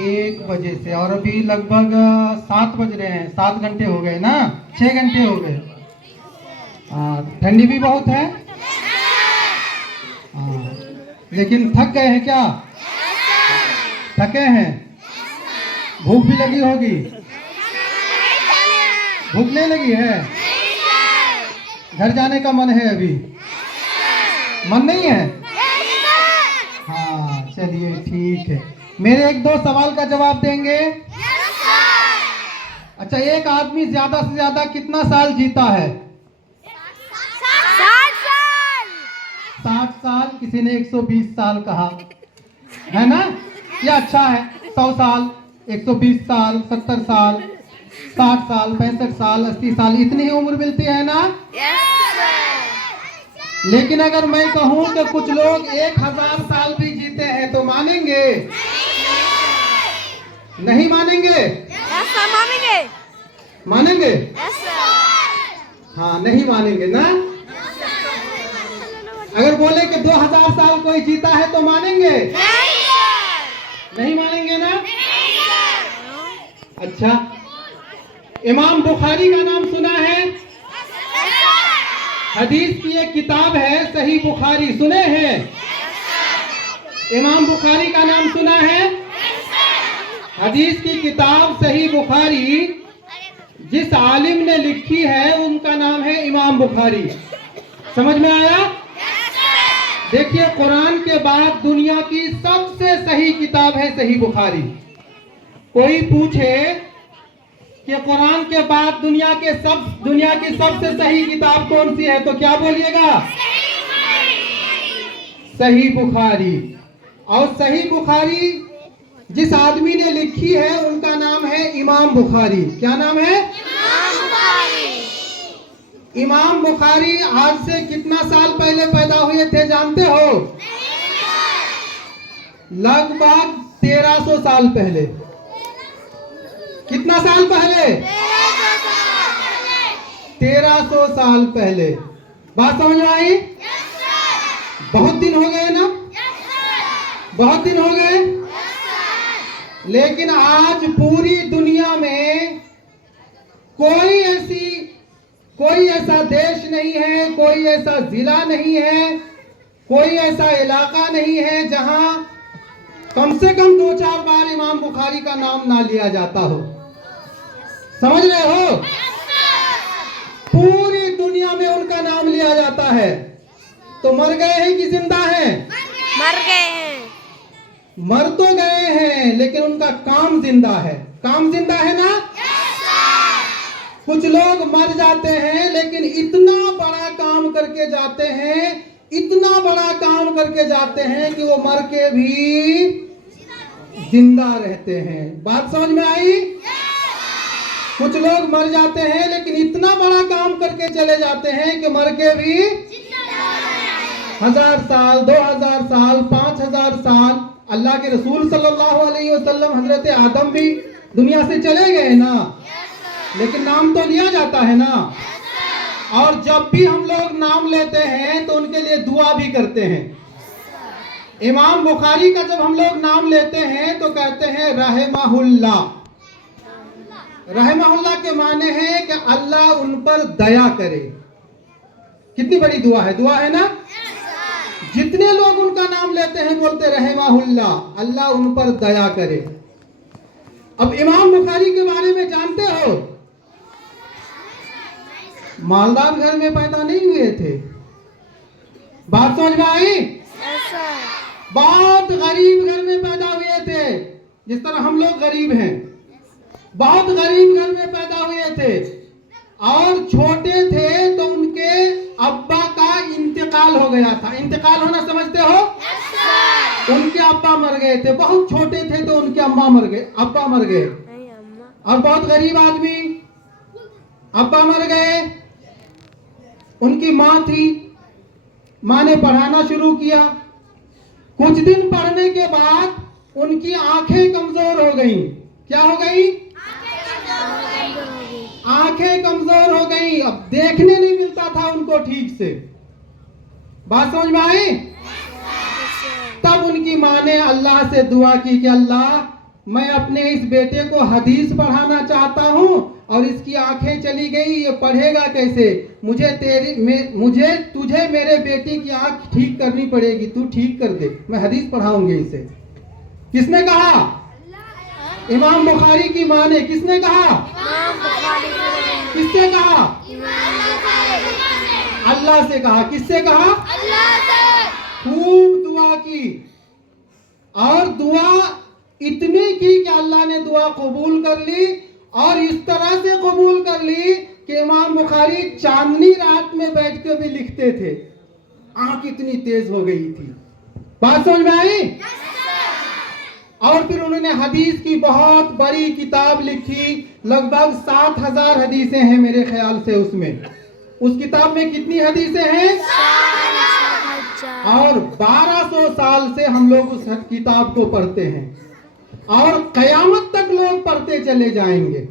1 बजे से, और अभी लगभग 7 बज रहे हैं। 7 घंटे हो गए ना, 6 घंटे हो गए। ठंडी भी बहुत है। लेकिन थक गए हैं क्या? थके हैं? भूख भी लगी होगी। भूख नहीं लगी है? घर जाने का मन है अभी? मन नहीं है? हाँ चलिए ठीक है। मेरे 1-2 सवाल का जवाब देंगे? अच्छा, एक आदमी ज्यादा से ज्यादा कितना साल जीता है? 60 साल। किसी ने 120 साल कहा है ना? ये अच्छा है। 100 साल, 120 साल, 70 साल, 60 साल, 65 साल, 80 साल, इतनी ही उम्र मिलती है ना? लेकिन अगर मैं कहूं कि कुछ लोग 1000 साल भी जीते हैं तो मानेंगे? नहीं मानेंगे? मानेंगे? हाँ नहीं मानेंगे ना। अगर बोले कि 2000 साल कोई जीता है तो मानेंगे? नहीं मानेंगे ना। अच्छा, इमाम बुखारी का नाम सुना है? हदीस की एक किताब है सही बुखारी, सुने हैं? इमाम बुखारी का नाम सुना है? हदीस की किताब सही बुखारी जिस आलिम ने लिखी है उनका नाम है इमाम बुखारी। समझ में आया? देखिए, कुरान के बाद दुनिया की सबसे सही किताब है सही बुखारी। कोई पूछे कि कुरान के बाद दुनिया की सबसे सही किताब कौन सी है तो क्या बोलिएगा? सही बुखारी। और सही बुखारी जिस आदमी ने लिखी है उनका नाम है इमाम बुखारी। क्या नाम है? इमाम बुखारी आज से कितना साल पहले पैदा हुए थे जानते हो? लगभग 1300 साल पहले। कितना साल पहले? 1300 साल पहले। बात समझ में आई? बहुत दिन हो गए ना? बहुत दिन हो गए। लेकिन आज पूरी दुनिया में कोई ऐसा देश नहीं है, कोई ऐसा जिला नहीं है, कोई ऐसा इलाका नहीं है जहां कम से कम 2-4 बार इमाम बुखारी का नाम ना लिया जाता हो। समझ रहे हो? पूरी दुनिया में उनका नाम लिया जाता है। तो मर गए हैं कि जिंदा हैं? मर गए हैं। मर तो गए हैं लेकिन उनका काम जिंदा है। काम जिंदा है ना? कुछ लोग मर जाते हैं लेकिन इतना बड़ा काम करके जाते हैं, इतना बड़ा काम करके जाते हैं कि वो मर के भी जिंदा रहते हैं। बात समझ में आई? कुछ लोग मर जाते हैं लेकिन इतना बड़ा काम करके चले जाते हैं कि मर के भी 1000 साल, 2000 साल, 5000 साल। अल्लाह के रसूल सल्लल्लाहु अलैहि वसल्लम हजरत आदम भी दुनिया से चले गए ना, लेकिन नाम तो लिया जाता है ना। और जब भी हम लोग नाम लेते हैं तो उनके लिए दुआ भी करते हैं। इमाम बुखारी का जब हम लोग नाम लेते हैं तो कहते हैं रहमहुल्लाह। रहमहुल्लाह के माने हैं कि अल्लाह उन पर दया करे। कितनी बड़ी दुआ है? दुआ है ना। जितने लोग उनका नाम लेते हैं बोलते रहमहुल्लाह, अल्लाह उन पर दया करे। अब इमाम बुखारी के बारे में जानते हो? मालदार घर में पैदा नहीं हुए थे। बात समझ में आई? बहुत गरीब घर में पैदा हुए थे, जिस तरह हम लोग गरीब हैं। बहुत गरीब घर में पैदा हुए थे और छोटे थे तो उनके अब्बा का इंतकाल हो गया था। इंतकाल होना समझते हो? उनके अब्बा मर गए थे। बहुत छोटे थे तो उनके अब्बा मर गए। और बहुत गरीब आदमी, अब्बा मर गए, उनकी माँ थी। माँ ने पढ़ाना शुरू किया। कुछ दिन पढ़ने के बाद उनकी आंखें कमजोर हो गईं। क्या हो गई? आंखें कमजोर हो गई। अब देखने नहीं मिलता था उनको ठीक से। बात समझ में आई? तब उनकी माँ ने अल्लाह से दुआ की कि अल्लाह मैं अपने इस बेटे को हदीस पढ़ाना चाहता हूँ और इसकी आंखें चली गई, ये पढ़ेगा कैसे? मुझे तुझे मेरे बेटी की आंख ठीक करनी पड़ेगी, तू ठीक कर दे, मैं हदीस पढ़ाऊंगी इसे। किसने कहा? इमाम बुखारी की माँ ने। किसने कहा? किससे कहा? अल्लाह से कहा। किससे कहा? खूब दुआ की और दुआ इतनी की कि अल्लाह ने दुआ कबूल कर ली, और इस तरह से कबूल कर ली कि इमाम बुखारी चांदनी रात में बैठ के भी लिखते थे, आंख इतनी तेज हो गई थी। बात समझ में आई? और फिर उन्होंने हदीस की बहुत बड़ी किताब लिखी, लगभग 7000 हदीसें हैं मेरे ख्याल से उसमें। उस किताब में कितनी हदीसें हैं? और 1200 साल से हम लोग उस किताब को पढ़ते हैं और कयामत तक लोग पढ़ते चले जाएंगे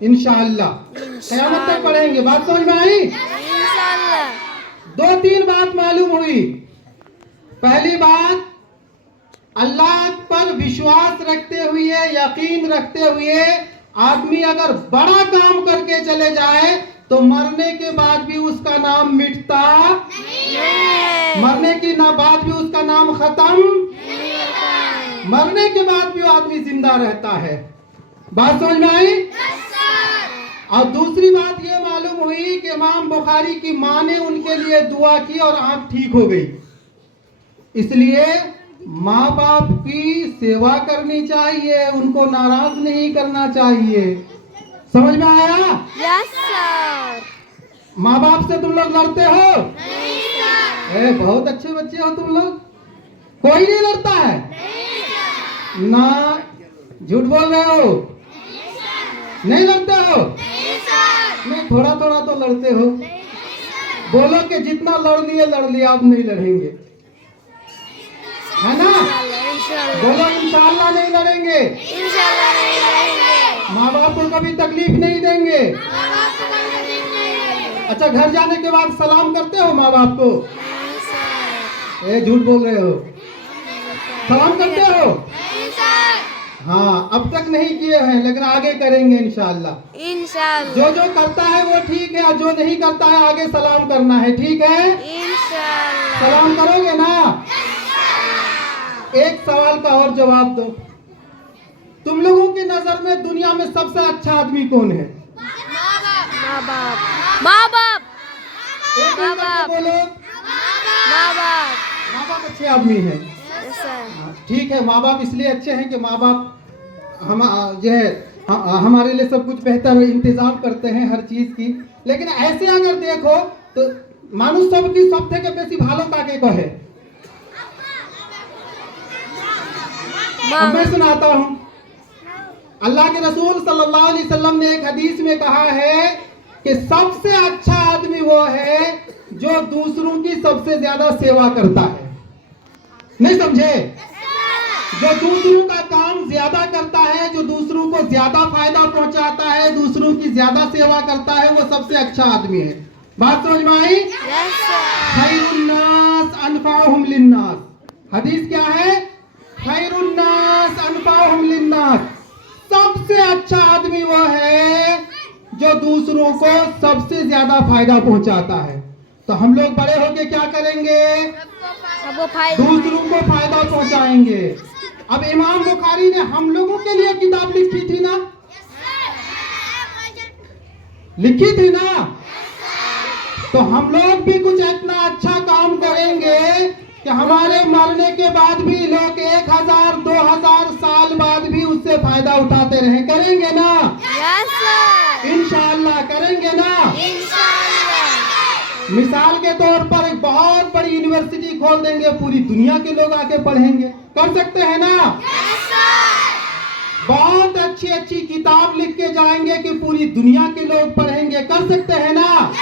इंशाअल्लाह। कयामत तक पढ़ेंगे। बात समझ में आई? दो तीन बात मालूम हुई। पहली बात, अल्लाह पर विश्वास रखते हुए, यकीन रखते हुए आदमी अगर बड़ा काम करके चले जाए तो मरने के बाद भी उसका नाम मिटता नहीं। मरने के बाद भी उसका नाम खत्म, मरने के बाद भी आदमी जिंदा रहता है। बात समझ में आई? और दूसरी बात ये मालूम हुई कि इमाम बुखारी की माँ ने उनके लिए दुआ की और आंख ठीक हो गई। इसलिए माँ बाप की सेवा करनी चाहिए, उनको नाराज नहीं करना चाहिए। समझ में आया? Yes sir. माँ बाप से तुम लोग लड़ते हो? नहीं सर। बहुत अच्छे बच्चे हो तुम लोग। कोई नहीं लड़ता है? नहीं ना, झूठ बोल रहे हो? नहीं लड़ते हो? नहीं, थोड़ा थोड़ा तो लड़ते हो। बोलो कि जितना लड़ लिए अब नहीं लड़ेंगे, है ना? बोलो इंशाअल्लाह नहीं लड़ेंगे, इंशाअल्लाह नहीं लड़ेंगे। माँ बाप को कभी तकलीफ नहीं देंगे। अच्छा, घर जाने के बाद सलाम करते हो माँ बाप को? झूठ बोल रहे हो। सलाम करते हो? हाँ, अब तक नहीं किए हैं लेकिन आगे करेंगे इंशाअल्लाह। इंशाअल्लाह। जो करता है वो ठीक है और जो नहीं करता है आगे सलाम करना है, ठीक है? इंशाअल्लाह। सलाम करोगे ना? एक सवाल का और जवाब दो। तुम लोगों की नजर में दुनिया में सबसे अच्छा आदमी कौन है? माँ बाप। माँ बाप। एक माँ करके बाप। बोलो। माँ बाप। माँ बाप अच्छे आदमी हैं। सर। ठीक है, माँ बाप इसलिए अच्छे हैं कि माँ बाप हम जो है हमारे लिए सब कुछ बेहतर इंतजाम करते हैं हर चीज की। लेकिन ऐसे अगर देखो तो मानुष सबकी सब থেকে বেশি ভালো काके कहे? अब मैं सुनाता हूँ। अल्लाह के रसूल सल्लल्लाहु अलैहि वसल्लम ने एक हदीस में कहा है कि सबसे अच्छा आदमी वो है जो दूसरों की सबसे ज्यादा सेवा करता है। नहीं समझे? जो दूसरों का काम ज्यादा करता है, जो दूसरों को ज्यादा फायदा पहुंचाता है, दूसरों की ज्यादा सेवा करता है, वो सबसे अच्छा आदमी है। बात समझ में आई? Yes sir. खैरुन्नास अनफाहुम लिन्नास। हदीस क्या है? खैरुन्नास अनफाहुम लिन्नास। सबसे अच्छा आदमी वो है जो दूसरों को सबसे ज्यादा फायदा पहुंचाता है। तो हम लोग बड़े होके क्या करेंगे? सबको फायदा। दूसरों को फायदा पहुंचाएंगे। अब इमाम बुखारी ने हम लोगों के लिए किताब लिखी थी ना? लिखी थी ना? तो हम लोग भी कुछ इतना अच्छा काम करेंगे कि हमारे मरने के बाद भी लोग 1000 2000 साल बाद भी उससे फायदा उठाते रहे। करेंगे ना? Yes sir. इंशाअल्लाह करेंगे ना? इंशाअल्लाह। मिसाल के तौर पर एक बहुत बड़ी यूनिवर्सिटी खोल देंगे, पूरी दुनिया के लोग आके पढ़ेंगे। कर सकते हैं ना? बहुत अच्छी अच्छी किताब लिख के जाएंगे कि पूरी दुनिया के लोग पढ़ेंगे। कर सकते हैं ना?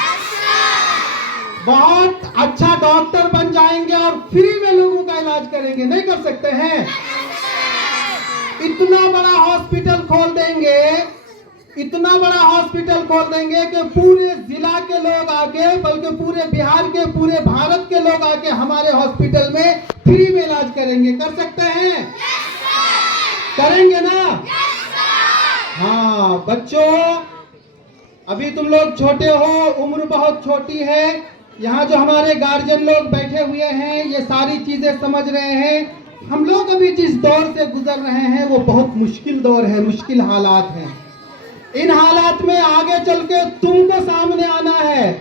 बहुत अच्छा डॉक्टर बन जाएंगे और फ्री में लोगों का इलाज करेंगे। नहीं कर सकते हैं? इतना बड़ा हॉस्पिटल खोल देंगे, इतना बड़ा हॉस्पिटल खोल देंगे कि पूरे जिला के लोग आके, बल्कि पूरे बिहार के, पूरे भारत के लोग आके हमारे हॉस्पिटल में फ्री में इलाज करेंगे। कर सकते हैं? करेंगे ना? हाँ बच्चों, अभी तुम लोग छोटे हो, उम्र बहुत छोटी है। यहाँ जो हमारे गार्जियन लोग बैठे हुए हैं ये सारी चीजें समझ रहे हैं। हम लोग अभी जिस दौर से गुजर रहे हैं वो बहुत मुश्किल दौर है, मुश्किल हालात हैं। इन हालात में आगे चल के तुमको सामने आना है,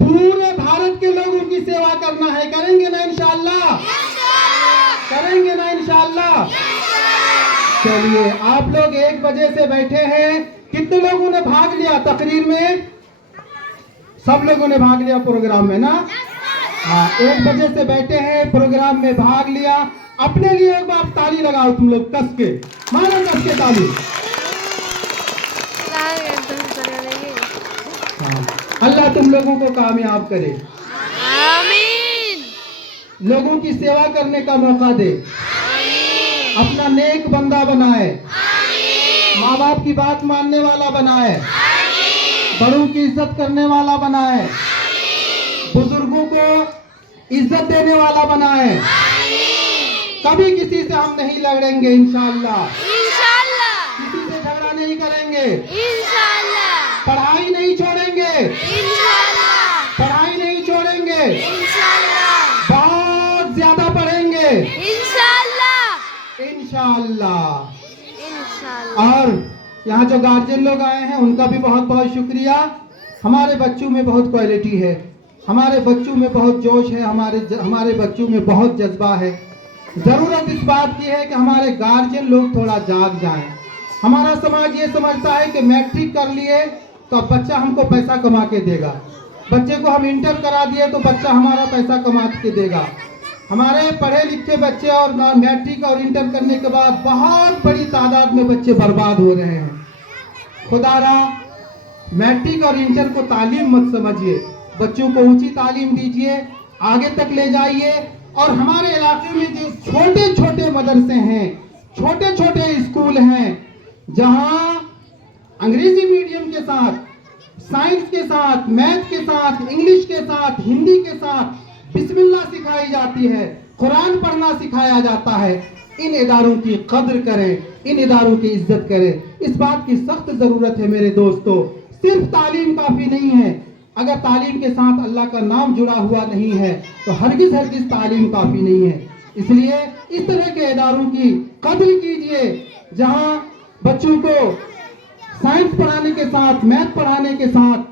पूरे भारत के लोगों की सेवा करना है। करेंगे ना इंशाअल्लाह? करेंगे ना इंशाअल्लाह? चलिए, आप लोग 1 बजे से बैठे हैं। कितने लोगों ने भाग लिया तकरीर में? सब लोगों ने भाग लिया प्रोग्राम में ना? हाँ, 1 बजे से बैठे हैं, प्रोग्राम में भाग लिया। अपने लिए एक बार ताली लगाओ तुम लोग कस के, मारो कस के ताली। हाँ, अल्लाह तुम लोगों को कामयाब करे, आमीन। लोगों की सेवा करने का मौका दे, अपना नेक बंदा बनाए, माँ बाप की बात मानने वाला बनाए, बड़ों की इज्जत करने वाला बनाए, बुजुर्गों को इज्जत देने वाला बनाए। कभी किसी से हम नहीं लड़ेंगे इंशाअल्लाह, इंशाअल्लाह, किसी से झगड़ा नहीं करेंगे, इंशाअल्लाह, पढ़ाई नहीं छोड़ेंगे, इंशाअल्लाह, पढ़ाई नहीं छोड़ेंगे, इंशाअल्लाह, बहुत ज्यादा पढ़ेंगे इंशाअल्लाह, इंशाअल्लाह। इंशाअल्लाह। और यहाँ जो गार्जियन लोग आए हैं उनका भी बहुत बहुत शुक्रिया। हमारे बच्चों में बहुत क्वालिटी है, हमारे बच्चों में बहुत जोश है, हमारे बच्चों में बहुत जज्बा है। जरूरत इस बात की है कि हमारे गार्जियन लोग थोड़ा जाग जाएं। हमारा समाज ये समझता है कि मैट्रिक कर लिए तो अब बच्चा हमको पैसा कमा के देगा, बच्चे को हम इंटर करा दिए तो बच्चा हमारा पैसा कमा के देगा। हमारे पढ़े लिखे बच्चे और मैट्रिक और इंटर करने के बाद बहुत बड़ी तादाद में बच्चे बर्बाद हो रहे हैं। खुदारा, मैट्रिक और इंटर को तालीम मत समझिए, बच्चों को ऊंची तालीम दीजिए, आगे तक ले जाइए। और हमारे इलाके में जो छोटे छोटे मदरसे हैं, छोटे छोटे स्कूल हैं, जहां अंग्रेजी मीडियम के साथ, साइंस के साथ, मैथ के साथ, इंग्लिश के साथ, हिंदी के साथ बिस्मिल्लाह सिखाई जाती है, कुरान पढ़ना सिखाया जाता है, इन इदारों की कद्र करें, इन इदारों की इज्जत करें। इस बात की सख्त जरूरत है मेरे दोस्तों। सिर्फ तालीम काफी नहीं है, अगर तालीम के साथ अल्लाह का नाम जुड़ा हुआ नहीं है तो हरगिज हरगिज तालीम काफी नहीं है। इसलिए इस तरह के इदारों की कद्र कीजिए, जहां बच्चों को साइंस पढ़ाने के साथ, मैथ पढ़ाने के साथ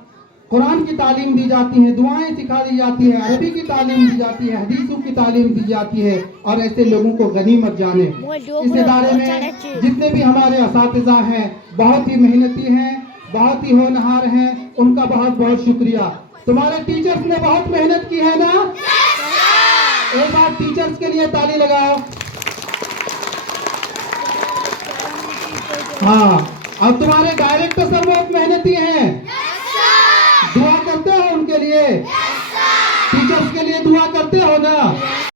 कुरान की तालीम दी जाती है, दुआएं सिखा दी जाती है, अरबी की तालीम दी जाती है, हदीसों की तालीम दी जाती है। और ऐसे लोगों को गनीमत जाने। इस इदारे में जितने भी हमारे असातिज़ा हैं बहुत ही मेहनती हैं, बहुत ही होनहार हैं, उनका बहुत बहुत शुक्रिया। तुम्हारे टीचर्स ने बहुत मेहनत की है ना? एक बार टीचर्स के लिए ताली लगाओ। हाँ, अब तुम्हारे डायरेक्टर सर बहुत मेहनती हैं।